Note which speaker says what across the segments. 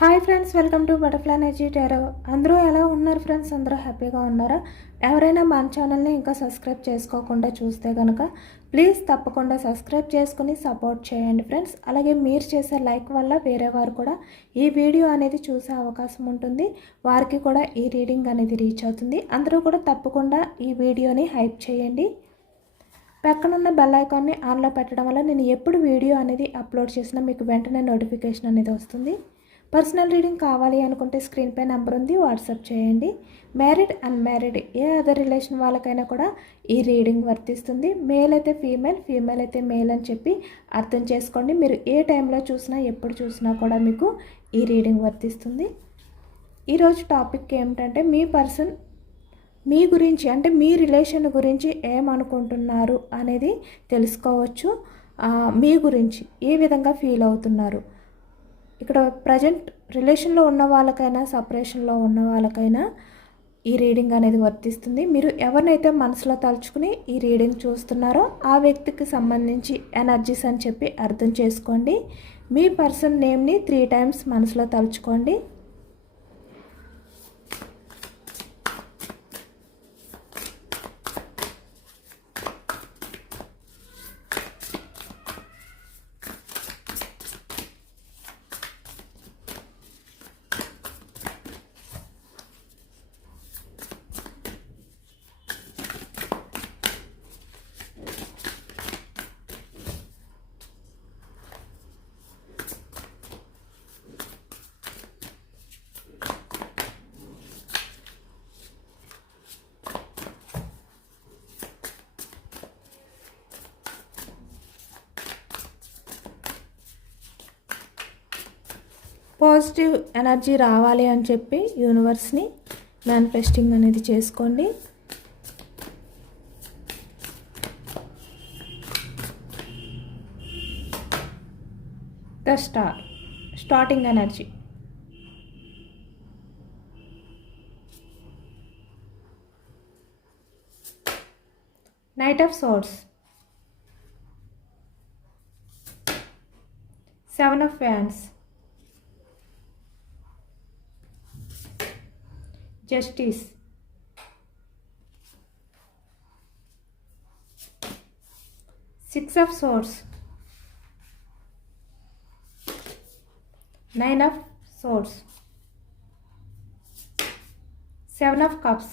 Speaker 1: Hi friends welcome to butterfly energy tarot అందరూ ఎలా ఉన్నారు ఫ్రెండ్స్ అందరూ హ్యాపీగా ఉన్నారా ఎవరైనా మన ఛానల్ని ఇంకా సబ్స్క్రైబ్ చేసుకోకుండా చూస్తే కనుక ప్లీజ్ తప్పకుండా సబ్స్క్రైబ్ చేసుకుని సపోర్ట్ చేయండి ఫ్రెండ్స్ అలాగే మీరు చేసే లైక్ వల్ల వేరే వారు కూడా ఈ వీడియో అనేది చూసే అవకాశం ఉంటుంది వారికి కూడా ఈ రీడింగ్ అనేది రీచ్ అవుతుంది అందరూ కూడా తప్పకుండా ఈ వీడియోని హైప్ చేయండి పక్కనున్న బెల్లైకాన్ని ఆన్లో పెట్టడం వల్ల నేను ఎప్పుడు వీడియో అనేది అప్లోడ్ చేసినా మీకు వెంటనే నోటిఫికేషన్ అనేది వస్తుంది పర్సనల్ రీడింగ్ కావాలి అనుకుంటే స్క్రీన్పై నెంబర్ ఉంది వాట్సాప్ చేయండి మ్యారీడ్ అన్మ్యారీడ్ ఏ అదర్ రిలేషన్ వాళ్ళకైనా కూడా ఈ రీడింగ్ వర్తిస్తుంది మేల్ అయితే ఫీమేల్ ఫీమేల్ అయితే మేల్ అని చెప్పి అర్థం చేసుకోండి మీరు ఏ టైంలో చూసినా ఎప్పుడు చూసినా కూడా మీకు ఈ రీడింగ్ వర్తిస్తుంది ఈరోజు టాపిక్ ఏమిటంటే మీ పర్సన్ మీ గురించి అంటే మీ రిలేషన్ గురించి ఏమనుకుంటున్నారు అనేది తెలుసుకోవచ్చు మీ గురించి ఏ విధంగా ఫీల్ అవుతున్నారు ఇక్కడ ప్రజెంట్ రిలేషన్లో ఉన్న వాళ్ళకైనా సపరేషన్లో ఉన్న వాళ్ళకైనా ఈ రీడింగ్ అనేది వర్తిస్తుంది మీరు ఎవరినైతే మనసులో తలుచుకుని ఈ రీడింగ్ చూస్తున్నారో ఆ వ్యక్తికి సంబంధించి ఎనర్జీస్ అని చెప్పి అర్థం చేసుకోండి మీ పర్సన్ నేమ్ని త్రీ టైమ్స్ మనసులో తలుచుకోండి పాజిటివ్ ఎనర్జీ రావాలి అని చెప్పి యూనివర్స్ని మేనిఫెస్టింగ్ అనేది చేసుకోండి the star starting energy knight of swords seven of fans justice. Six of Swords, Nine of Swords, Seven of Cups,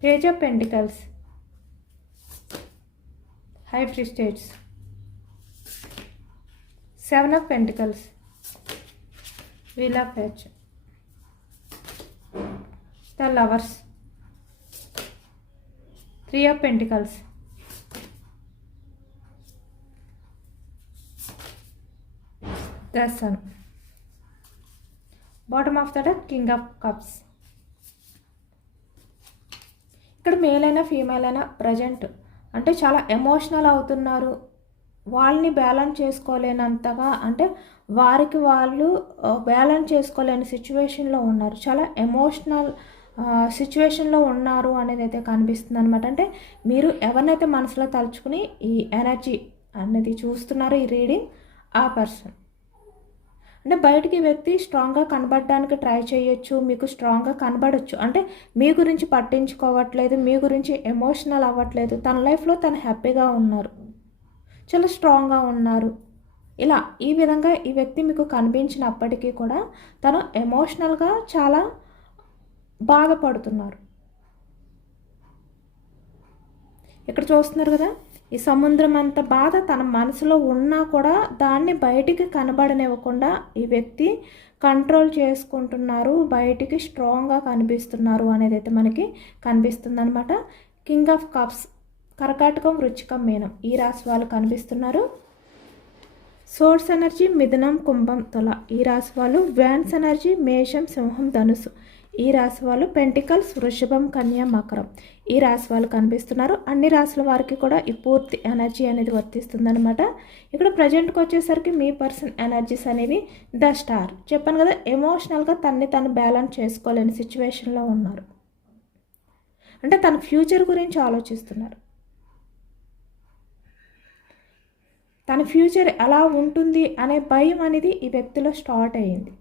Speaker 1: Page of Pentacles, High Priestess, Seven of Pentacles, Wheel of Fortune. The lovers three of pentacles the sun bottom of the king of cups ఇక్కడ male అయినా female అయినా present అంటే చాలా emotional అవుతున్నారు వాళ్ళని balance చేసుకోలేనంతగా అంటే వారికి వాళ్ళు బ్యాలెన్స్ uh, చేసుకోలేని సిచ్యువేషన్లో ఉన్నారు చాలా ఎమోషనల్ సిచ్యువేషన్లో ఉన్నారు అనేది అయితే కనిపిస్తుంది అనమాట అంటే మీరు ఎవరినైతే మనసులో తలుచుకుని ఈ ఎనర్జీ అనేది చూస్తున్నారో ఈ రీడింగ్ ఆ పర్సన్ అంటే బయటికి వ్యక్తి స్ట్రాంగ్గా కనబడడానికి ట్రై చేయొచ్చు మీకు స్ట్రాంగ్గా కనబడవచ్చు అంటే మీ గురించి పట్టించుకోవట్లేదు మీ గురించి ఎమోషనల్ అవ్వట్లేదు తన లైఫ్లో తను హ్యాపీగా ఉన్నారు చాలా స్ట్రాంగ్గా ఉన్నారు ఇలా ఈ విధంగా ఈ వ్యక్తి మీకు కనిపించినప్పటికీ కూడా తను ఎమోషనల్గా చాలా బాధపడుతున్నారు ఇక్కడ చూస్తున్నారు కదా ఈ సముద్రం అంత బాధ తన మనసులో ఉన్నా కూడా దాన్ని బయటికి కనబడనివ్వకుండా ఈ వ్యక్తి కంట్రోల్ చేసుకుంటున్నారు బయటికి స్ట్రాంగ్గా కనిపిస్తున్నారు అనేది అయితే మనకి కనిపిస్తుందనమాట కింగ్ ఆఫ్ కప్స్ కర్కాటకం రుచికం మీనం ఈ రాశి వాళ్ళు కనిపిస్తున్నారు సోర్స్ ఎనర్జీ మిథునం కుంభం తుల ఈ రాశి వాళ్ళు వ్యాన్స్ ఎనర్జీ మేషం సింహం ధనుసు ఈ రాశి వాళ్ళు పెంటికల్స్ వృషభం కన్యా మకరం ఈ రాశి వాళ్ళు కనిపిస్తున్నారు అన్ని రాశుల వారికి కూడా ఈ పూర్తి ఎనర్జీ అనేది వర్తిస్తుందనమాట ఇక్కడ ప్రజెంట్కి వచ్చేసరికి మీ పర్సన్ ఎనర్జీస్ అనేవి ద స్టార్ చెప్పాను కదా ఎమోషనల్గా తన్ని తను బ్యాలెన్స్ చేసుకోలేని సిచ్యువేషన్లో ఉన్నారు అంటే తన ఫ్యూచర్ గురించి ఆలోచిస్తున్నారు తన ఫ్యూచర్ ఎలా ఉంటుంది అనే భయం అనేది ఈ వ్యక్తిలో స్టార్ట్ అయ్యింది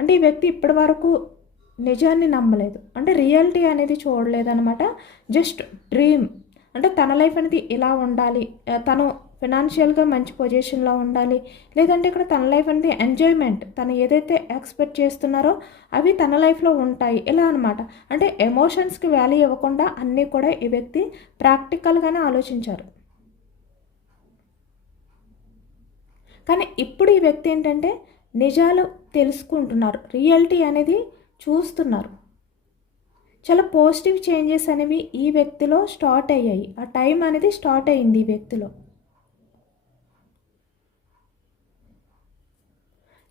Speaker 1: అంటే ఈ వ్యక్తి ఇప్పటి వరకు నిజాన్ని నమ్మలేదు అంటే రియాలిటీ అనేది చూడలేదనమాట జస్ట్ డ్రీమ్ అంటే తన లైఫ్ అనేది ఇలా ఉండాలి తను ఫినాన్షియల్గా మంచి పొజిషన్లో ఉండాలి లేదంటే ఇక్కడ తన లైఫ్ అనేది ఎంజాయ్మెంట్ తను ఏదైతే ఎక్స్పెక్ట్ చేస్తున్నారో అవి తన లైఫ్లో ఉంటాయి ఇలా అనమాట అంటే ఎమోషన్స్కి వాల్యూ ఇవ్వకుండా అన్నీ కూడా ఈ వ్యక్తి ప్రాక్టికల్గానే ఆలోచించారు కానీ ఇప్పుడు ఈ వ్యక్తి ఏంటంటే నిజాలు తెలుసుకుంటున్నారు రియాలిటీ అనేది చూస్తున్నారు చాలా పాజిటివ్ చేంజెస్ అనేవి ఈ వ్యక్తిలో స్టార్ట్ అయ్యాయి ఆ టైం అనేది స్టార్ట్ అయింది ఈ వ్యక్తిలో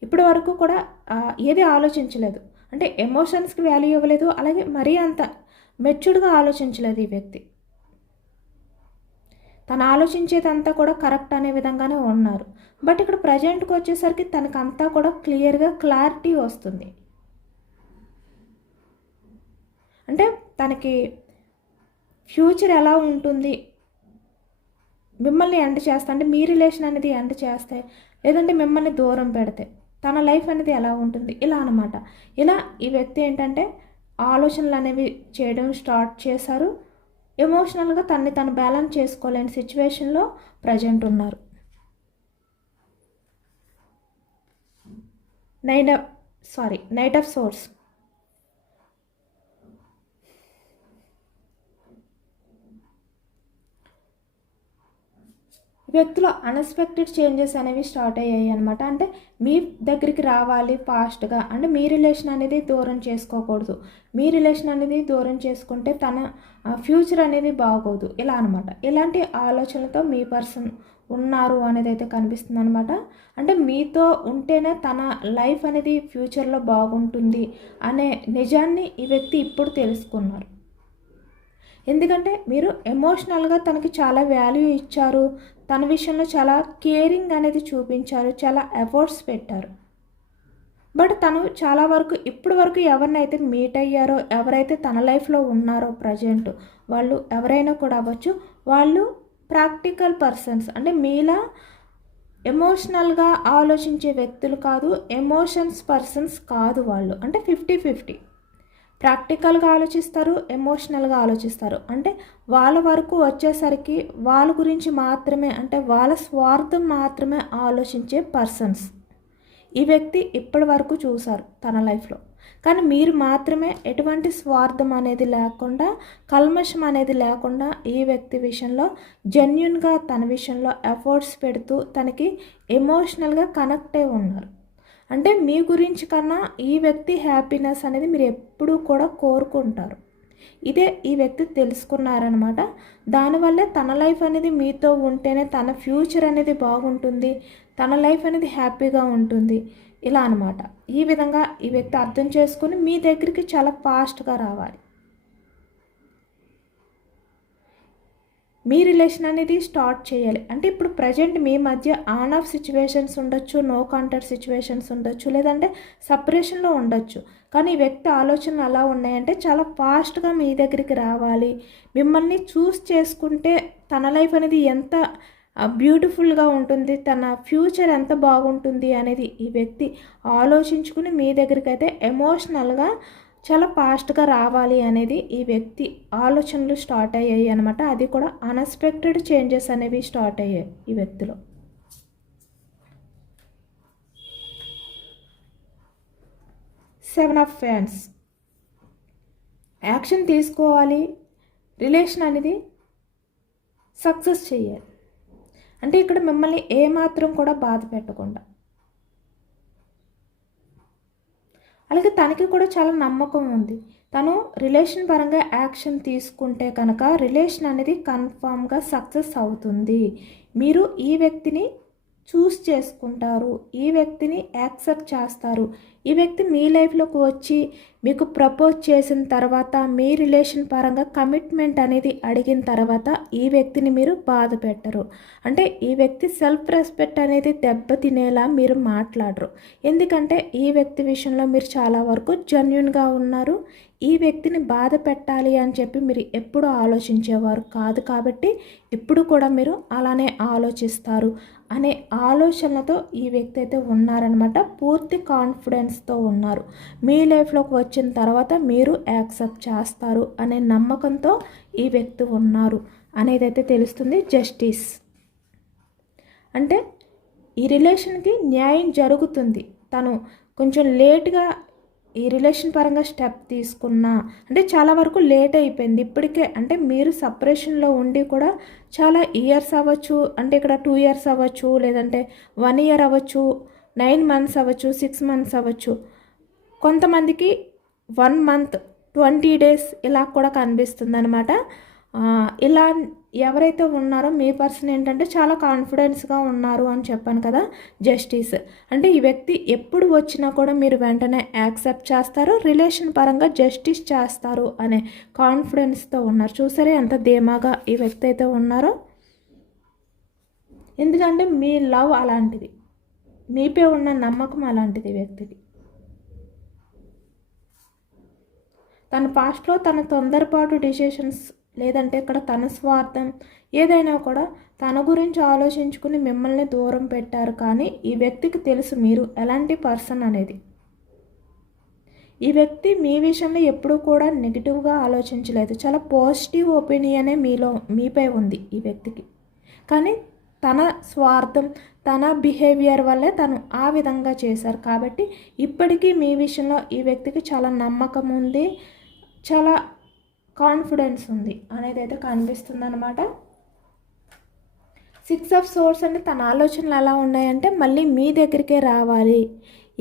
Speaker 1: ఇప్పటి వరకు కూడా ఏది ఆలోచించలేదు అంటే ఎమోషన్స్కి వాల్యూ ఇవ్వలేదు అలాగే మరీ అంత మెచ్యూర్డ్గా ఆలోచించలేదు ఈ వ్యక్తి తను ఆలోచించేదంతా కూడా కరెక్ట్ అనే విధంగానే ఉన్నారు బట్ ఇక్కడ ప్రజెంట్కి వచ్చేసరికి తనకంతా కూడా క్లియర్గా క్లారిటీ వస్తుంది అంటే తనకి ఫ్యూచర్ ఎలా ఉంటుంది మిమ్మల్ని ఎండ్ చేస్తా అంటే మీ రిలేషన్ అనేది ఎండ్ చేస్తే లేదంటే మిమ్మల్ని దూరం పెడితే తన లైఫ్ అనేది ఎలా ఉంటుంది ఇలా అనమాట ఇలా ఈ వ్యక్తి ఏంటంటే ఆలోచనలు అనేవి చేయడం స్టార్ట్ చేశారు ఎమోషనల్గా తనని తను బ్యాలెన్స్ చేసుకోలేని సిచ్యువేషన్లో ప్రజెంట్ ఉన్నారు knight of sorry knight of swords వ్యక్తిలో అన్ఎక్స్పెక్టెడ్ చేంజెస్ అనేవి స్టార్ట్ అయ్యాయి అనమాట అంటే మీ దగ్గరికి రావాలి ఫాస్ట్గా అంటే మీ రిలేషన్ అనేది దూరం చేసుకోకూడదు మీ రిలేషన్ అనేది దూరం చేసుకుంటే తన ఫ్యూచర్ అనేది బాగోదు ఇలా అనమాట ఇలాంటి ఆలోచనలతో మీ పర్సన్ ఉన్నారు అనేది అయితే కనిపిస్తుంది అనమాట అంటే మీతో ఉంటేనే తన లైఫ్ అనేది ఫ్యూచర్లో బాగుంటుంది అనే నిజాన్ని ఈ వ్యక్తి ఇప్పుడు తెలుసుకున్నారు ఎందుకంటే మీరు ఎమోషనల్గా తనకి చాలా వాల్యూ ఇచ్చారు తన విషయంలో చాలా కేరింగ్ అనేది చూపించారు చాలా ఎఫర్ట్స్ పెట్టారు బట్ తను చాలా వరకు ఇప్పటి వరకు ఎవరినైతే మీట్ అయ్యారో ఎవరైతే తన లైఫ్లో ఉన్నారో ప్రజెంట్ వాళ్ళు ఎవరైనా కూడా అవ్వచ్చు వాళ్ళు ప్రాక్టికల్ పర్సన్స్ అంటే మీలా ఎమోషనల్గా ఆలోచించే వ్యక్తులు కాదు ఎమోషన్స్ పర్సన్స్ కాదు వాళ్ళు అంటే ఫిఫ్టీ ఫిఫ్టీ ప్రాక్టికల్గా ఆలోచిస్తారు ఎమోషనల్గా ఆలోచిస్తారు అంటే వాళ్ళ వరకు వచ్చేసరికి వాళ్ళ గురించి మాత్రమే అంటే వాళ్ళ స్వార్థం మాత్రమే ఆలోచించే పర్సన్స్ ఈ వ్యక్తి ఇప్పటి వరకు చూశారు తన లైఫ్లో కానీ మీరు మాత్రమే ఎటువంటి స్వార్థం అనేది లేకుండా కల్మషం అనేది లేకుండా ఈ వ్యక్తి విషయంలో జెన్యున్గా తన విషయంలో ఎఫర్ట్స్ పెడుతూ తనకి ఎమోషనల్గా కనెక్ట్ అయి ఉన్నారు అంటే మీ గురించి కన్నా ఈ వ్యక్తి హ్యాపీనెస్ అనేది మీరు ఎప్పుడూ కూడా కోరుకుంటారు ఇదే ఈ వ్యక్తి తెలుసుకున్నారనమాట దానివల్లే తన లైఫ్ అనేది మీతో ఉంటేనే తన ఫ్యూచర్ అనేది బాగుంటుంది తన లైఫ్ అనేది హ్యాపీగా ఉంటుంది ఇలా అనమాట ఈ విధంగా ఈ వ్యక్తి అర్థం చేసుకుని మీ దగ్గరికి చాలా ఫాస్ట్గా రావాలి మీ రిలేషన్ అనేది స్టార్ట్ చేయాలి అంటే ఇప్పుడు ప్రజెంట్ మీ మధ్య ఆన్ ఆఫ్ సిచ్యువేషన్స్ ఉండొచ్చు నో కాంటాక్ట్ సిచ్యువేషన్స్ ఉండొచ్చు లేదంటే సపరేషన్లో ఉండొచ్చు కానీ ఈ వ్యక్తి ఆలోచనలు అలా ఉన్నాయంటే చాలా ఫాస్ట్గా మీ దగ్గరికి రావాలి మిమ్మల్ని చూస్ చేసుకుంటే తన లైఫ్ అనేది ఎంత బ్యూటిఫుల్గా ఉంటుంది తన ఫ్యూచర్ ఎంత బాగుంటుంది అనేది ఈ వ్యక్తి ఆలోచించుకుని మీ దగ్గరికి అయితే ఎమోషనల్గా చాలా ఫాస్ట్గా రావాలి అనేది ఈ వ్యక్తి ఆలోచనలు స్టార్ట్ అయ్యాయి అనమాట అది కూడా అన్ఎక్స్పెక్టెడ్ చేంజెస్ అనేవి స్టార్ట్ అయ్యాయి ఈ వ్యక్తిలో సెవెన్ ఆఫ్ ఫ్యాన్స్ యాక్షన్ తీసుకోవాలి రిలేషన్ అనేది సక్సెస్ చేయాలి అంటే ఇక్కడ మిమ్మల్ని ఏమాత్రం కూడా బాధ పెట్టకుండా అలాగే తనకి కూడా చాలా నమ్మకం ఉంది తను రిలేషన్ పరంగా యాక్షన్ తీసుకుంటే కనుక రిలేషన్ అనేది కన్ఫామ్గా సక్సెస్ అవుతుంది మీరు ఈ వ్యక్తిని చూస్ చేసుకుంటారు ఈ వ్యక్తిని యాక్సెప్ట్ చేస్తారు ఈ వ్యక్తి మీ లైఫ్లోకి వచ్చి మీకు ప్రపోజ్ చేసిన తర్వాత మీ రిలేషన్ పరంగా కమిట్మెంట్ అనేది అడిగిన తర్వాత ఈ వ్యక్తిని మీరు బాధ పెట్టరు అంటే ఈ వ్యక్తి సెల్ఫ్ రెస్పెక్ట్ అనేది దెబ్బతినేలా మీరు మాట్లాడరు ఎందుకంటే ఈ వ్యక్తి విషయంలో మీరు చాలా వరకు జెన్యున్గా ఉన్నారు ఈ వ్యక్తిని బాధ పెట్టాలి అని చెప్పి మీరు ఎప్పుడు ఆలోచించేవారు కాదు కాబట్టి ఇప్పుడు కూడా మీరు అలానే ఆలోచిస్తారు అనే ఆలోచనలతో ఈ వ్యక్తి అయితే ఉన్నారనమాట పూర్తి కాన్ఫిడెన్స్తో ఉన్నారు మీ లైఫ్లోకి వచ్చిన తర్వాత మీరు యాక్సెప్ట్ చేస్తారు అనే నమ్మకంతో ఈ వ్యక్తి ఉన్నారు అనేదైతే తెలుస్తుంది జస్టిస్ అంటే ఈ రిలేషన్కి న్యాయం జరుగుతుంది తను కొంచెం లేట్గా ఈ రిలేషన్ పరంగా స్టెప్ తీసుకున్నా అంటే చాలా వరకు లేట్ అయిపోయింది ఇప్పటికే అంటే మీరు సపరేషన్లో ఉండి కూడా చాలా ఇయర్స్ అవ్వచ్చు అంటే ఇక్కడ టూ ఇయర్స్ అవ్వచ్చు లేదంటే వన్ ఇయర్ అవ్వచ్చు నైన్ మంత్స్ అవ్వచ్చు సిక్స్ మంత్స్ అవ్వచ్చు కొంతమందికి వన్ మంత్ ట్వంటీ డేస్ ఇలా కూడా కనిపిస్తుంది అనమాట ఇలా ఎవరైతే ఉన్నారో మీ పర్సన్ ఏంటంటే చాలా కాన్ఫిడెన్స్గా ఉన్నారు అని చెప్పాను కదా జస్టిస్ అంటే ఈ వ్యక్తి ఎప్పుడు వచ్చినా కూడా మీరు వెంటనే యాక్సెప్ట్ చేస్తారు రిలేషన్ పరంగా జస్టిస్ చేస్తారు అనే కాన్ఫిడెన్స్తో ఉన్నారు చూసారే ఎంత ధీమాగా ఈ వ్యక్తి అయితే ఉన్నారో ఎందుకంటే మీ లవ్ అలాంటిది మీపై ఉన్న నమ్మకం అలాంటిది వ్యక్తిది తన పాస్ట్లో తన తొందరపాటు డిసిషన్స్ లేదంటే ఇక్కడ తన స్వార్థం ఏదైనా కూడా తన గురించి ఆలోచించుకుని మిమ్మల్ని దూరం పెట్టారు కానీ ఈ వ్యక్తికి తెలుసు మీరు ఎలాంటి పర్సన్ అనేది ఈ వ్యక్తి మీ విషయంలో ఎప్పుడూ కూడా నెగిటివ్గా ఆలోచించలేదు చాలా పాజిటివ్ ఒపీనియనే మీలో మీపై ఉంది ఈ వ్యక్తికి కానీ తన స్వార్థం తన బిహేవియర్ వల్లే తను ఆ విధంగా చేశారు కాబట్టి ఇప్పటికీ మీ విషయంలో ఈ వ్యక్తికి చాలా నమ్మకం ఉంది చాలా కాన్ఫిడెన్స్ ఉంది అనేది అయితే కనిపిస్తుంది అనమాట సిక్స్ ఆఫ్ సోర్స్ అంటే తన ఆలోచనలు ఎలా ఉన్నాయంటే మళ్ళీ మీ దగ్గరికే రావాలి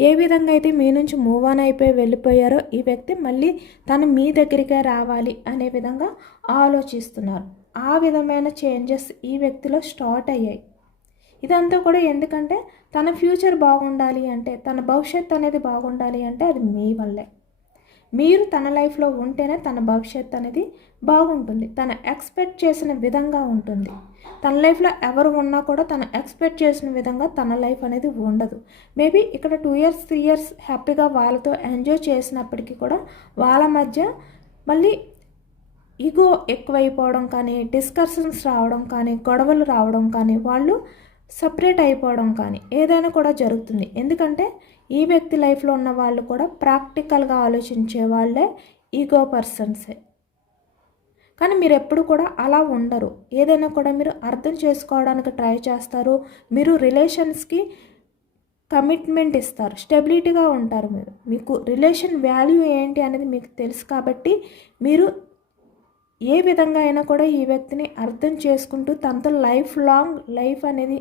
Speaker 1: ఏ విధంగా అయితే మీ నుంచి మూవ్ ఆన్ అయిపోయి వెళ్ళిపోయారో ఈ వ్యక్తి మళ్ళీ తను మీ దగ్గరికే రావాలి అనే విధంగా ఆలోచిస్తున్నారు ఆ విధమైన చేంజెస్ ఈ వ్యక్తిలో స్టార్ట్ అయ్యాయి ఇదంతా కూడా ఎందుకంటే తన ఫ్యూచర్ బాగుండాలి అంటే తన భవిష్యత్తు అనేది బాగుండాలి అంటే అది మీ వల్లే మీరు తన లైఫ్లో ఉంటేనే తన భవిష్యత్తు అనేది బాగుంటుంది తను ఎక్స్పెక్ట్ చేసిన విధంగా ఉంటుంది తన లైఫ్లో ఎవరు ఉన్నా కూడా తను ఎక్స్పెక్ట్ చేసిన విధంగా తన లైఫ్ అనేది ఉండదు మేబీ ఇక్కడ టూ ఇయర్స్ త్రీ ఇయర్స్ హ్యాపీగా వాళ్ళతో ఎంజాయ్ చేసినప్పటికీ కూడా వాళ్ళ మధ్య మళ్ళీ ఈగో ఎక్కువైపోవడం కానీ డిస్కషన్స్ రావడం కానీ గొడవలు రావడం కానీ వాళ్ళు సపరేట్ అయిపోవడం కానీ ఏదైనా కూడా జరుగుతుంది ఎందుకంటే ఈ వ్యక్తి లైఫ్లో ఉన్న వాళ్ళు కూడా ప్రాక్టికల్గా ఆలోచించే వాళ్ళే ఈగో పర్సన్సే కానీ మీరు ఎప్పుడు కూడా అలా ఉండరు ఏదైనా కూడా మీరు అర్థం చేసుకోవడానికి ట్రై చేస్తారు మీరు రిలేషన్స్కి కమిట్మెంట్ ఇస్తారు స్టెబిలిటీగా ఉంటారు మీరు మీకు రిలేషన్ వాల్యూ ఏంటి అనేది మీకు తెలుసు కాబట్టి మీరు ఏ విధంగా అయినా కూడా ఈ వ్యక్తిని అర్థం చేసుకుంటూ తనతో లైఫ్ లాంగ్ లైఫ్ అనేది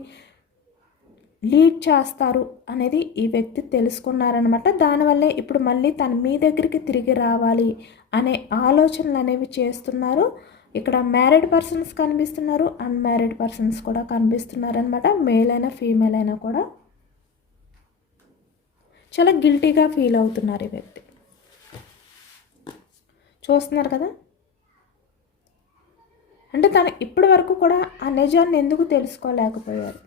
Speaker 1: లీడ్ చేస్తారు అనేది ఈ వ్యక్తి తెలుసుకున్నారనమాట దానివల్లే ఇప్పుడు మళ్ళీ తను మీ దగ్గరికి తిరిగి రావాలి అనే ఆలోచనలు అనేవి చేస్తున్నారు ఇక్కడ మ్యారీడ్ పర్సన్స్ కనిపిస్తున్నారు అన్మ్యారీడ్ పర్సన్స్ కూడా కనిపిస్తున్నారనమాట మేల్ అయినా ఫీమేల్ అయినా కూడా చాలా గిల్టీగా ఫీల్ అవుతున్నారు ఈ వ్యక్తి చూస్తున్నారు కదా అంటే తను ఇప్పటి వరకు కూడా ఆ నిజాన్ని ఎందుకు తెలుసుకోలేకపోయారు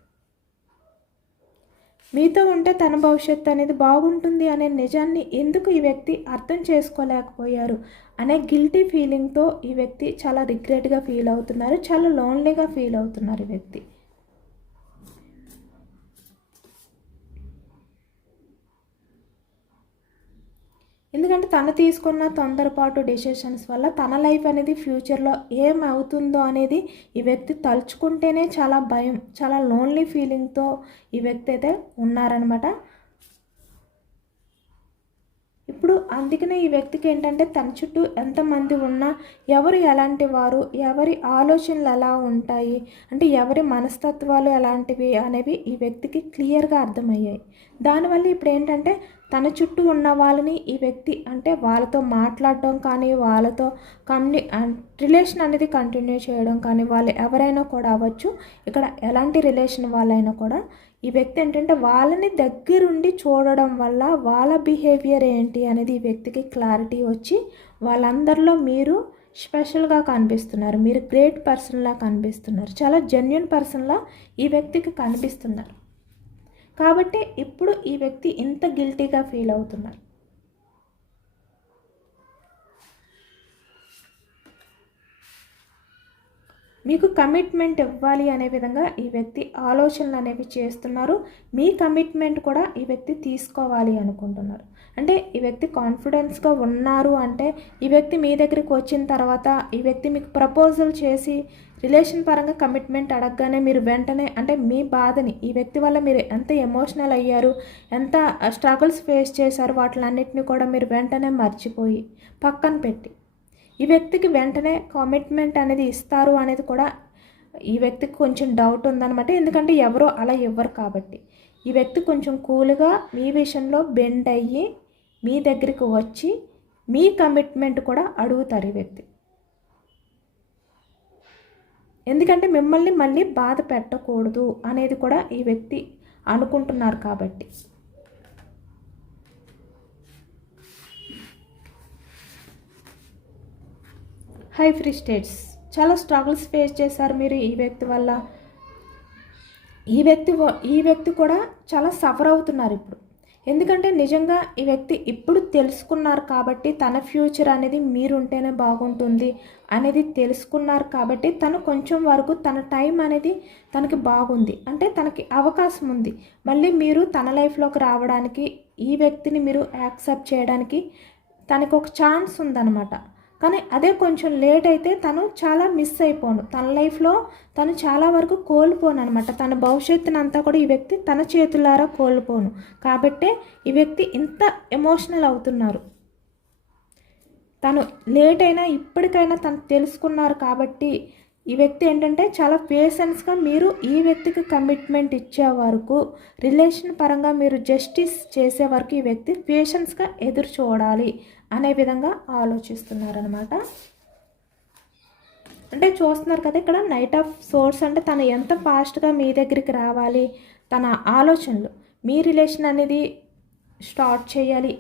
Speaker 1: మీతో ఉంటే తన భవిష్యత్తు అనేది బాగుంటుంది అనే నిజాన్ని ఎందుకు ఈ వ్యక్తి అర్థం చేసుకోలేకపోయారు అనే గిల్టీ ఫీలింగ్తో ఈ వ్యక్తి చాలా రిగ్రెట్గా ఫీల్ అవుతున్నారు చాలా లోన్లీగా ఫీల్ అవుతున్నారు ఈ వ్యక్తి ఎందుకంటే తను తీసుకున్న తొందరపాటు డెసిషన్స్ వల్ల తన లైఫ్ అనేది ఫ్యూచర్లో ఏం అవుతుందో అనేది ఈ వ్యక్తి తలుచుకుంటేనే చాలా భయం చాలా లోన్లీ ఫీలింగ్తో ఈ వ్యక్తి అయితే ఉన్నారనమాట ఇప్పుడు అందుకనే ఈ వ్యక్తికి ఏంటంటే తన చుట్టూ ఎంతమంది ఉన్నా ఎవరు ఎలాంటి వారు ఎవరి ఆలోచనలు ఎలా ఉంటాయి అంటే ఎవరి మనస్తత్వాలు ఎలాంటివి అనేవి ఈ వ్యక్తికి క్లియర్గా అర్థమయ్యాయి దానివల్ల ఇప్పుడు ఏంటంటే తన చుట్టూ ఉన్న వాళ్ళని ఈ వ్యక్తి అంటే వాళ్ళతో మాట్లాడడం కానీ వాళ్ళతో కమ్యూని రిలేషన్ అనేది కంటిన్యూ చేయడం కానీ వాళ్ళు ఎవరైనా కూడా అవ్వచ్చు ఇక్కడ ఎలాంటి రిలేషన్ వాళ్ళైనా కూడా ఈ వ్యక్తి ఏంటంటే వాళ్ళని దగ్గరుండి చూడడం వల్ల వాళ్ళ బిహేవియర్ ఏంటి అనేది ఈ వ్యక్తికి క్లారిటీ వచ్చి వాళ్ళందరిలో మీరు స్పెషల్గా కనిపిస్తున్నారు మీరు గ్రేట్ పర్సన్లా కనిపిస్తున్నారు చాలా జెన్యున్ పర్సన్లా ఈ వ్యక్తికి కనిపిస్తున్నారు కాబట్టి ఇప్పుడు ఈ వ్యక్తి ఇంత గిల్టీగా ఫీల్ అవుతున్నారు మీకు కమిట్మెంట్ ఇవ్వాలి అనే విధంగా ఈ వ్యక్తి ఆలోచనలు అనేవి చేస్తున్నారు మీ కమిట్మెంట్ కూడా ఈ వ్యక్తి తీసుకోవాలి అనుకుంటున్నారు అంటే ఈ వ్యక్తి కాన్ఫిడెన్స్గా ఉన్నారు అంటే ఈ వ్యక్తి మీ దగ్గరికి వచ్చిన తర్వాత ఈ వ్యక్తి మీకు ప్రపోజల్ చేసి రిలేషన్ పరంగా కమిట్మెంట్ అడగగానే మీరు వెంటనే అంటే మీ బాధని ఈ వ్యక్తి వల్ల మీరు ఎంత ఎమోషనల్ అయ్యారు ఎంత స్ట్రగుల్స్ ఫేస్ చేశారు వాటిలన్నింటినీ కూడా మీరు వెంటనే మర్చిపోయి పక్కన పెట్టి ఈ వ్యక్తికి వెంటనే కమిట్మెంట్ అనేది ఇస్తారు అనేది కూడా ఈ వ్యక్తికి కొంచెం డౌట్ ఉందనమాట ఎందుకంటే ఎవరో అలా ఇవ్వరు కాబట్టి ఈ వ్యక్తి కొంచెం కూల్గా మీ విషయంలో బెండ్ అయ్యి మీ దగ్గరికి వచ్చి మీ కమిట్మెంట్ కూడా అడుగుతారు ఈ వ్యక్తి ఎందుకంటే మిమ్మల్ని మళ్ళీ బాధ పెట్టకూడదు అనేది కూడా ఈ వ్యక్తి అనుకుంటున్నారు కాబట్టి హై ఫ్రీ స్టేట్స్ చాలా స్ట్రగుల్స్ ఫేస్ చేశారు మీరు ఈ వ్యక్తి వల్ల ఈ వ్యక్తి ఈ వ్యక్తి కూడా చాలా సఫర్ అవుతున్నారు ఇప్పుడు ఎందుకంటే నిజంగా ఈ వ్యక్తి ఇప్పుడు తెలుసుకున్నారు కాబట్టి తన ఫ్యూచర్ అనేది మీరుంటేనే బాగుంటుంది అనేది తెలుసుకున్నారు కాబట్టి తను కొంచెం వరకు తన టైం అనేది తనకి బాగుంది అంటే తనకి అవకాశం ఉంది మళ్ళీ మీరు తన లైఫ్లోకి రావడానికి ఈ వ్యక్తిని మీరు యాక్సెప్ట్ చేయడానికి తనకు ఒక ఛాన్స్ ఉందన్నమాట కానీ అదే కొంచెం లేట్ అయితే తను చాలా మిస్ అయిపోను తన లైఫ్లో తను చాలా వరకు కోల్పోను అనమాట తన భవిష్యత్తును అంతా కూడా ఈ వ్యక్తి తన చేతులారా కోల్పోను కాబట్టే ఈ వ్యక్తి ఇంత ఎమోషనల్ అవుతున్నారు తను లేట్ అయినా ఇప్పటికైనా తను తెలుసుకున్నారు కాబట్టి ఈ వ్యక్తి ఏంటంటే చాలా పేషెన్స్గా మీరు ఈ వ్యక్తికి కమిట్మెంట్ ఇచ్చే వరకు రిలేషన్ పరంగా మీరు జస్టిస్ చేసే వరకు ఈ వ్యక్తి పేషెన్స్గా ఎదురు చూడాలి అనే విధంగా ఆలోచిస్తున్నారనమాట అంటే చూస్తున్నారు కదా ఇక్కడ నైట్ ఆఫ్ సోర్స్ అంటే తను ఎంత ఫాస్ట్గా మీ దగ్గరికి రావాలి తన ఆలోచనలు మీ రిలేషన్ అనేది స్టార్ట్ చేయాలి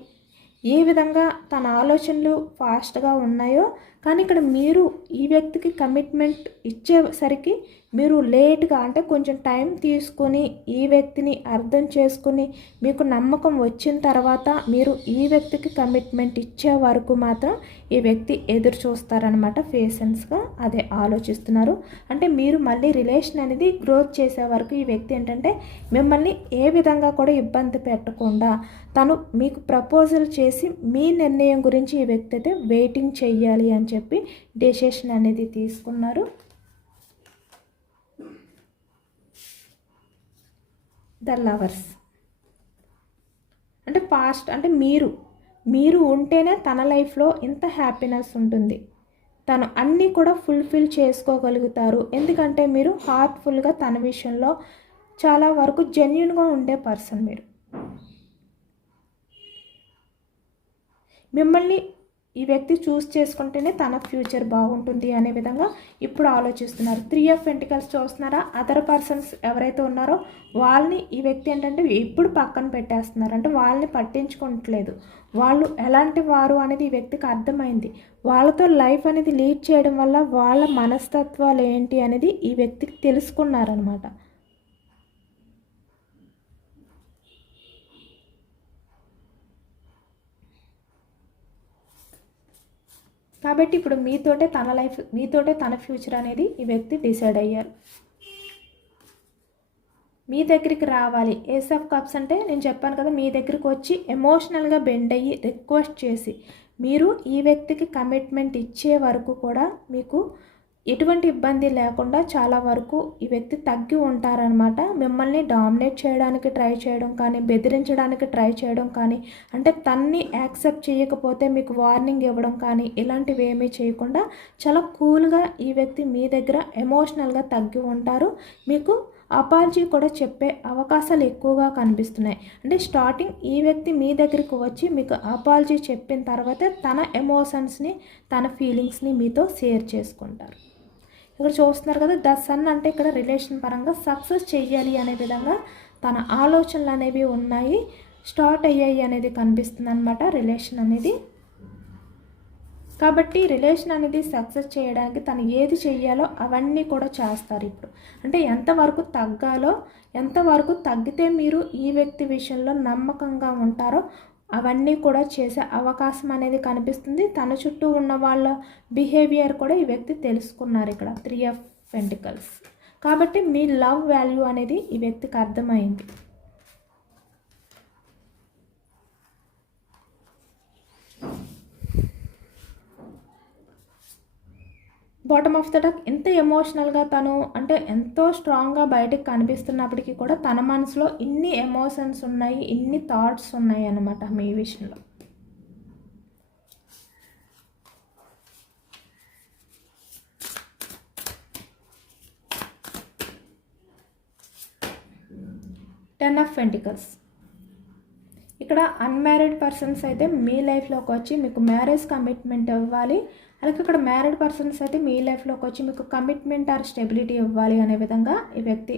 Speaker 1: ఏ విధంగా తన ఆలోచనలు ఫాస్ట్గా ఉన్నాయో కానీ ఇక్కడ మీరు ఈ వ్యక్తికి కమిట్మెంట్ ఇచ్చేసరికి మీరు లేట్గా అంటే కొంచెం టైం తీసుకొని ఈ వ్యక్తిని అర్థం చేసుకుని మీకు నమ్మకం వచ్చిన తర్వాత మీరు ఈ వ్యక్తికి కమిట్మెంట్ ఇచ్చే వరకు మాత్రం ఈ వ్యక్తి ఎదురు చూస్తారనమాట పేషెన్స్గా అదే ఆలోచిస్తున్నారు అంటే మీరు మళ్ళీ రిలేషన్ అనేది గ్రోత్ చేసే వరకు ఈ వ్యక్తి ఏంటంటే మిమ్మల్ని ఏ విధంగా కూడా ఇబ్బంది పెట్టకుండా తను మీకు ప్రపోజల్ చేసి మీ నిర్ణయం గురించి ఈ వ్యక్తి అయితే వెయిటింగ్ చేయాలి అని చెప్పి డెసిషన్ అనేది తీసుకున్నారు ద లవర్స్ అంటే పాస్ట్ అంటే మీరు మీరు ఉంటేనే తన లైఫ్లో ఇంత హ్యాపీనెస్ ఉంటుంది తను అన్నీ కూడా ఫుల్ఫిల్ చేసుకోగలుగుతారు ఎందుకంటే మీరు హార్ట్ఫుల్గా తన విషయంలో చాలా వరకు జెన్యున్గా ఉండే పర్సన్ మీరు మిమ్మల్ని ఈ వ్యక్తి చూస్ చేసుకుంటేనే తన ఫ్యూచర్ బాగుంటుంది అనే విధంగా ఇప్పుడు ఆలోచిస్తున్నారు త్రీ ఆఫ్ వెంటికల్స్ చూస్తున్నారా అదర్ పర్సన్స్ ఎవరైతే ఉన్నారో వాళ్ళని ఈ వ్యక్తి ఏంటంటే ఇప్పుడు పక్కన పెట్టేస్తున్నారు అంటే వాళ్ళని పట్టించుకోవట్లేదు వాళ్ళు ఎలాంటి వారు అనేది ఈ వ్యక్తికి అర్థమైంది వాళ్ళతో లైఫ్ అనేది లీడ్ చేయడం వల్ల వాళ్ళ మనస్తత్వాలు ఏంటి అనేది ఈ వ్యక్తికి తెలుసుకున్నారనమాట కాబట్టి ఇప్పుడు మీతోటే తన లైఫ్ మీతోటే తన ఫ్యూచర్ అనేది ఈ వ్యక్తి డిసైడ్ అయ్యారు మీ దగ్గరికి రావాలి ఏస్ ఆఫ్ కప్స్ అంటే నేను చెప్పాను కదా మీ దగ్గరికి వచ్చి ఎమోషనల్గా బెండ్ అయ్యి రిక్వెస్ట్ చేసి మీరు ఈ వ్యక్తికి కమిట్మెంట్ ఇచ్చే వరకు కూడా మీకు ఎటువంటి ఇబ్బంది లేకుండా చాలా వరకు ఈ వ్యక్తి తగ్గి ఉంటారనమాట మిమ్మల్ని డామినేట్ చేయడానికి ట్రై చేయడం కానీ బెదిరించడానికి ట్రై చేయడం కానీ అంటే తన్ని యాక్సెప్ట్ చేయకపోతే మీకు వార్నింగ్ ఇవ్వడం కానీ ఇలాంటివి ఏమీ చేయకుండా చాలా కూల్గా ఈ వ్యక్తి మీ దగ్గర ఎమోషనల్గా తగ్గి ఉంటారు మీకు అపాలజీ కూడా చెప్పే అవకాశాలు ఎక్కువగా కనిపిస్తున్నాయి అంటే స్టార్టింగ్ ఈ వ్యక్తి మీ దగ్గరికి వచ్చి మీకు అపాలజీ చెప్పిన తర్వాత తన ఎమోషన్స్ని తన ఫీలింగ్స్ని మీతో షేర్ చేసుకుంటారు ఇక్కడ చూస్తున్నారు కదా ద సన్ అంటే ఇక్కడ రిలేషన్ పరంగా సక్సెస్ చేయాలి అనే విధంగా తన ఆలోచనలు అనేవి ఉన్నాయి స్టార్ట్ అయ్యాయి అనేది కనిపిస్తుంది అనమాట రిలేషన్ అనేది కాబట్టి రిలేషన్ అనేది సక్సెస్ చేయడానికి తను ఏది చేయాలో అవన్నీ కూడా చేస్తారు ఇప్పుడు అంటే ఎంతవరకు తగ్గాలో ఎంతవరకు తగ్గితే మీరు ఈ వ్యక్తి విషయంలో నమ్మకంగా ఉంటారో అవన్నీ కూడా చేసే అవకాశం అనేది కనిపిస్తుంది తన చుట్టూ ఉన్న వాళ్ళ బిహేవియర్ కూడా ఈ వ్యక్తి తెలుసుకున్నారు ఇక్కడ త్రీ ఆఫ్ పెంటికల్స్ కాబట్టి మీ లవ్ వాల్యూ అనేది ఈ వ్యక్తికి అర్థమైంది బాటమ్ ఆఫ్ ద టక్ ఎంత ఎమోషనల్గా తను అంటే ఎంతో స్ట్రాంగ్గా బయటకు కనిపిస్తున్నప్పటికీ కూడా తన మనసులో ఇన్ని ఎమోషన్స్ ఉన్నాయి ఇన్ని థాట్స్ ఉన్నాయి అన్నమాట మీ విషయంలో టెన్ ఆఫ్ వెంటికల్స్ ఇక్కడ అన్మ్యారీడ్ పర్సన్స్ అయితే మీ లైఫ్లోకి వచ్చి మీకు మ్యారేజ్ కమిట్మెంట్ ఇవ్వాలి అలాగే ఇక్కడ మ్యారీడ్ పర్సన్స్ అయితే మీ లైఫ్లోకి వచ్చి మీకు కమిట్మెంట్ ఆర్ స్టెబిలిటీ ఇవ్వాలి అనే విధంగా ఈ వ్యక్తి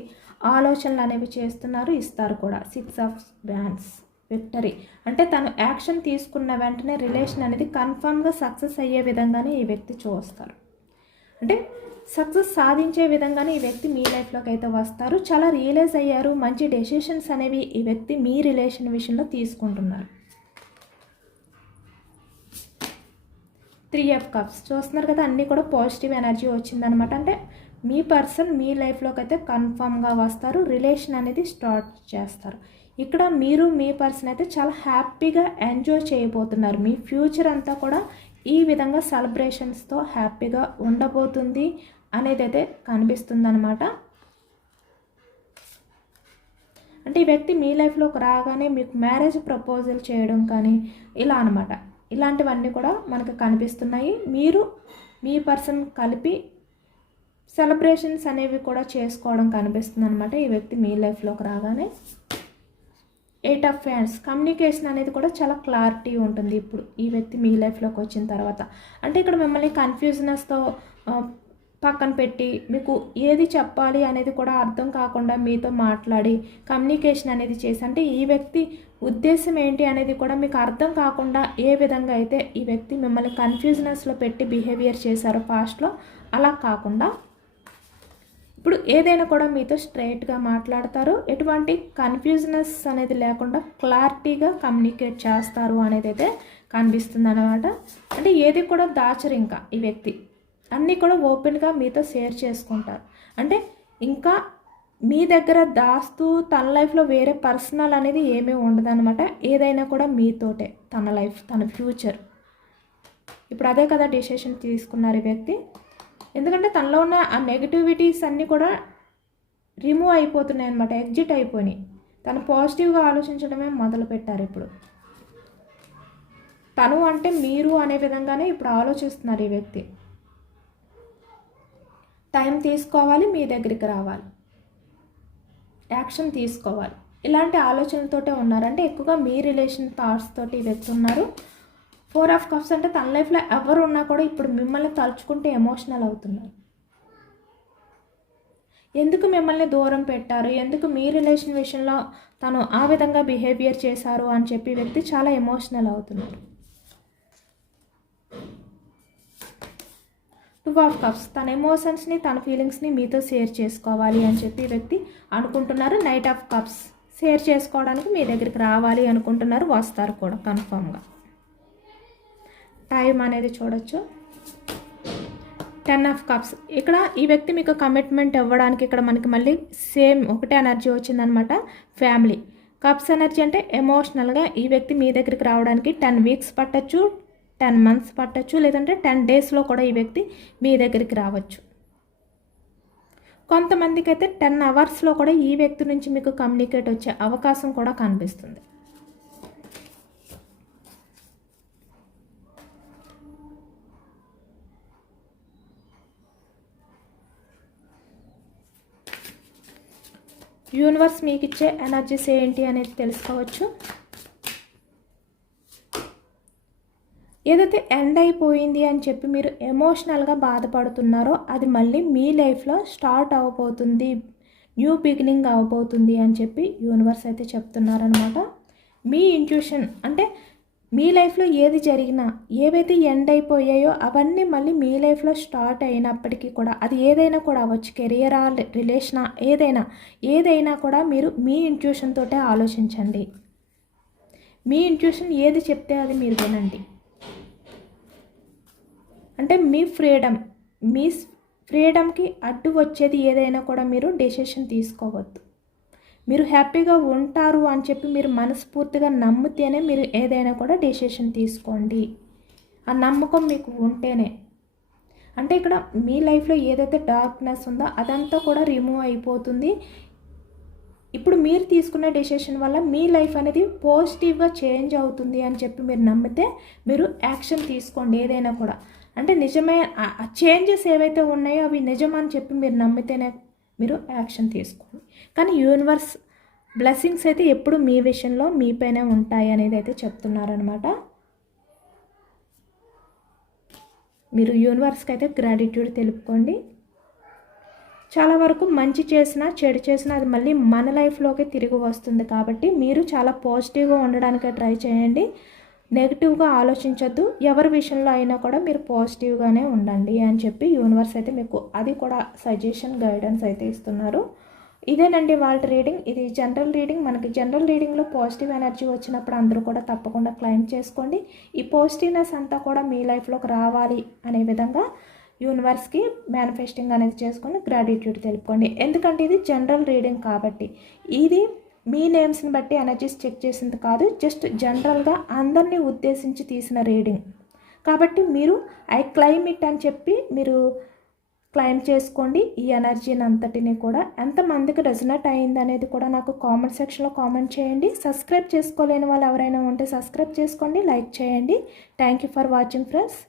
Speaker 1: ఆలోచనలు అనేవి చేస్తున్నారు ఇస్తారు కూడా సిక్స్ ఆఫ్ బ్యాన్స్ విక్టరీ అంటే తను యాక్షన్ తీసుకున్న వెంటనే రిలేషన్ అనేది కన్ఫామ్గా సక్సెస్ అయ్యే విధంగానే ఈ వ్యక్తి చూస్తారు అంటే సక్సెస్ సాధించే విధంగానే ఈ వ్యక్తి మీ లైఫ్లోకి అయితే వస్తారు చాలా రియలైజ్ అయ్యారు మంచి డెసిషన్స్ అనేవి ఈ వ్యక్తి మీ రిలేషన్ విషయంలో తీసుకుంటున్నారు త్రీ ఆఫ్ కప్స్ చూస్తున్నారు కదా అన్నీ కూడా పాజిటివ్ ఎనర్జీ వచ్చిందనమాట అంటే మీ పర్సన్ మీ లైఫ్లోకి అయితే కన్ఫామ్గా వస్తారు రిలేషన్ అనేది స్టార్ట్ చేస్తారు ఇక్కడ మీరు మీ పర్సన్ అయితే చాలా హ్యాపీగా ఎంజాయ్ చేయబోతున్నారు మీ ఫ్యూచర్ అంతా కూడా ఈ విధంగా సెలబ్రేషన్స్తో హ్యాపీగా ఉండబోతుంది అనేది అయితే అనమాట అంటే ఈ వ్యక్తి మీ లైఫ్లోకి రాగానే మీకు మ్యారేజ్ ప్రపోజల్ చేయడం కానీ ఇలా అనమాట ఇలాంటివన్నీ కూడా మనకు కనిపిస్తున్నాయి మీరు మీ పర్సన్ కలిపి సెలబ్రేషన్స్ అనేవి కూడా చేసుకోవడం కనిపిస్తుంది అనమాట ఈ వ్యక్తి మీ లైఫ్లోకి రాగానే ఎయిట్ ఆఫ్ ఫ్యాన్స్ కమ్యూనికేషన్ అనేది కూడా చాలా క్లారిటీ ఉంటుంది ఇప్పుడు ఈ వ్యక్తి మీ లైఫ్లోకి వచ్చిన తర్వాత అంటే ఇక్కడ మిమ్మల్ని కన్ఫ్యూజనెస్తో పక్కన పెట్టి మీకు ఏది చెప్పాలి అనేది కూడా అర్థం కాకుండా మీతో మాట్లాడి కమ్యూనికేషన్ అనేది చేసి అంటే ఈ వ్యక్తి ఉద్దేశం ఏంటి అనేది కూడా మీకు అర్థం కాకుండా ఏ విధంగా అయితే ఈ వ్యక్తి మిమ్మల్ని కన్ఫ్యూజనెస్లో పెట్టి బిహేవియర్ చేశారో ఫాస్ట్లో అలా కాకుండా ఇప్పుడు ఏదైనా కూడా మీతో స్ట్రైట్గా మాట్లాడతారు ఎటువంటి కన్ఫ్యూజనెస్ అనేది లేకుండా క్లారిటీగా కమ్యూనికేట్ చేస్తారు అనేది అయితే కనిపిస్తుంది అనమాట అంటే ఏది కూడా దాచరు ఇంకా ఈ వ్యక్తి అన్నీ కూడా ఓపెన్గా మీతో షేర్ చేసుకుంటారు అంటే ఇంకా మీ దగ్గర దాస్తూ తన లైఫ్లో వేరే పర్సనల్ అనేది ఏమీ ఉండదనమాట ఏదైనా కూడా మీతోటే తన లైఫ్ తన ఫ్యూచర్ ఇప్పుడు అదే కదా డిసిషన్ తీసుకున్నారు ఈ వ్యక్తి ఎందుకంటే తనలో ఉన్న ఆ నెగిటివిటీస్ అన్నీ కూడా రిమూవ్ అయిపోతున్నాయి అనమాట ఎగ్జిట్ అయిపోయినాయి తను పాజిటివ్గా ఆలోచించడమే మొదలు పెట్టారు ఇప్పుడు తను అంటే మీరు అనే విధంగానే ఇప్పుడు ఆలోచిస్తున్నారు ఈ వ్యక్తి టైం తీసుకోవాలి మీ దగ్గరికి రావాలి యాక్షన్ తీసుకోవాలి ఇలాంటి ఆలోచనలతోటే ఉన్నారంటే ఎక్కువగా మీ రిలేషన్ థాట్స్ తోటి వెళ్తున్నారు ఫోర్ ఆఫ్ కప్స్ అంటే తన లైఫ్లో ఎవరు ఉన్నా కూడా ఇప్పుడు మిమ్మల్ని తలుచుకుంటే ఎమోషనల్ అవుతున్నారు ఎందుకు మిమ్మల్ని దూరం పెట్టారు ఎందుకు మీ రిలేషన్ విషయంలో తను ఆ విధంగా బిహేవియర్ చేశారు అని చెప్పి వ్యక్తి చాలా ఎమోషనల్ అవుతున్నారు టూ ఆఫ్ కప్స్ తన ఎమోషన్స్ని తన ఫీలింగ్స్ని మీతో షేర్ చేసుకోవాలి అని చెప్పి వ్యక్తి అనుకుంటున్నారు నైట్ ఆఫ్ కప్స్ షేర్ చేసుకోవడానికి మీ దగ్గరికి రావాలి అనుకుంటున్నారు వస్తారు కూడా కన్ఫామ్గా టైం అనేది చూడొచ్చు టెన్ ఆఫ్ కప్స్ ఇక్కడ ఈ వ్యక్తి మీకు కమిట్మెంట్ ఇవ్వడానికి ఇక్కడ మనకి మళ్ళీ సేమ్ ఒకటే ఎనర్జీ వచ్చిందనమాట ఫ్యామిలీ కప్స్ ఎనర్జీ అంటే ఎమోషనల్గా ఈ వ్యక్తి మీ దగ్గరికి రావడానికి టెన్ వీక్స్ పట్టచ్చు టెన్ మంత్స్ పట్టచ్చు లేదంటే టెన్ డేస్లో కూడా ఈ వ్యక్తి మీ దగ్గరికి రావచ్చు కొంతమందికి అయితే టెన్ అవర్స్లో కూడా ఈ వ్యక్తి నుంచి మీకు కమ్యూనికేట్ వచ్చే అవకాశం కూడా కనిపిస్తుంది యూనివర్స్ మీకు ఇచ్చే ఎనర్జీస్ ఏంటి అనేది తెలుసుకోవచ్చు ఏదైతే ఎండ్ అయిపోయింది అని చెప్పి మీరు ఎమోషనల్గా బాధపడుతున్నారో అది మళ్ళీ మీ లైఫ్లో స్టార్ట్ అవ్వబోతుంది న్యూ బిగినింగ్ అవ్వబోతుంది అని చెప్పి యూనివర్స్ అయితే చెప్తున్నారనమాట మీ ఇంట్యూషన్ అంటే మీ లైఫ్లో ఏది జరిగినా ఏవైతే ఎండ్ అయిపోయాయో అవన్నీ మళ్ళీ మీ లైఫ్లో స్టార్ట్ అయినప్పటికీ కూడా అది ఏదైనా కూడా అవ్వచ్చు కెరియరా రిలేషనా ఏదైనా ఏదైనా కూడా మీరు మీ ఇంట్యూషన్ తోటే ఆలోచించండి మీ ఇంట్యూషన్ ఏది చెప్తే అది మీరు వినండి అంటే మీ ఫ్రీడమ్ మీ ఫ్రీడమ్కి అడ్డు వచ్చేది ఏదైనా కూడా మీరు డెసిషన్ తీసుకోవద్దు మీరు హ్యాపీగా ఉంటారు అని చెప్పి మీరు మనస్ఫూర్తిగా నమ్మితేనే మీరు ఏదైనా కూడా డెసిషన్ తీసుకోండి ఆ నమ్మకం మీకు ఉంటేనే అంటే ఇక్కడ మీ లైఫ్లో ఏదైతే డార్క్నెస్ ఉందో అదంతా కూడా రిమూవ్ అయిపోతుంది ఇప్పుడు మీరు తీసుకున్న డెసిషన్ వల్ల మీ లైఫ్ అనేది పాజిటివ్గా చేంజ్ అవుతుంది అని చెప్పి మీరు నమ్మితే మీరు యాక్షన్ తీసుకోండి ఏదైనా కూడా అంటే నిజమే చేంజెస్ ఏవైతే ఉన్నాయో అవి నిజమని చెప్పి మీరు నమ్మితేనే మీరు యాక్షన్ తీసుకోండి కానీ యూనివర్స్ బ్లెస్సింగ్స్ అయితే ఎప్పుడు మీ విషయంలో మీపైనే ఉంటాయి అనేది అయితే చెప్తున్నారనమాట మీరు యూనివర్స్కి అయితే గ్రాటిట్యూడ్ తెలుపుకోండి చాలా వరకు మంచి చేసినా చెడు చేసినా అది మళ్ళీ మన లైఫ్లోకి తిరిగి వస్తుంది కాబట్టి మీరు చాలా పాజిటివ్గా ఉండడానికే ట్రై చేయండి నెగిటివ్గా ఆలోచించద్దు ఎవరి విషయంలో అయినా కూడా మీరు పాజిటివ్గానే ఉండండి అని చెప్పి యూనివర్స్ అయితే మీకు అది కూడా సజెషన్ గైడెన్స్ అయితే ఇస్తున్నారు ఇదేనండి వాళ్ళ రీడింగ్ ఇది జనరల్ రీడింగ్ మనకి జనరల్ రీడింగ్లో పాజిటివ్ ఎనర్జీ వచ్చినప్పుడు అందరూ కూడా తప్పకుండా క్లైమ్ చేసుకోండి ఈ పాజిటివ్నెస్ అంతా కూడా మీ లైఫ్లోకి రావాలి అనే విధంగా యూనివర్స్కి మేనిఫెస్టింగ్ అనేది చేసుకొని గ్రాటిట్యూడ్ తెలుపుకోండి ఎందుకంటే ఇది జనరల్ రీడింగ్ కాబట్టి ఇది మీ నేమ్స్ని బట్టి ఎనర్జీస్ చెక్ చేసింది కాదు జస్ట్ జనరల్గా అందరినీ ఉద్దేశించి తీసిన రీడింగ్ కాబట్టి మీరు ఐ క్లైమ్ ఇట్ అని చెప్పి మీరు క్లైమ్ చేసుకోండి ఈ ఎనర్జీని అంతటిని కూడా ఎంతమందికి రెజనట్ అయింది అనేది కూడా నాకు కామెంట్ సెక్షన్లో కామెంట్ చేయండి సబ్స్క్రైబ్ చేసుకోలేని వాళ్ళు ఎవరైనా ఉంటే సబ్స్క్రైబ్ చేసుకోండి లైక్ చేయండి thank you for watching friends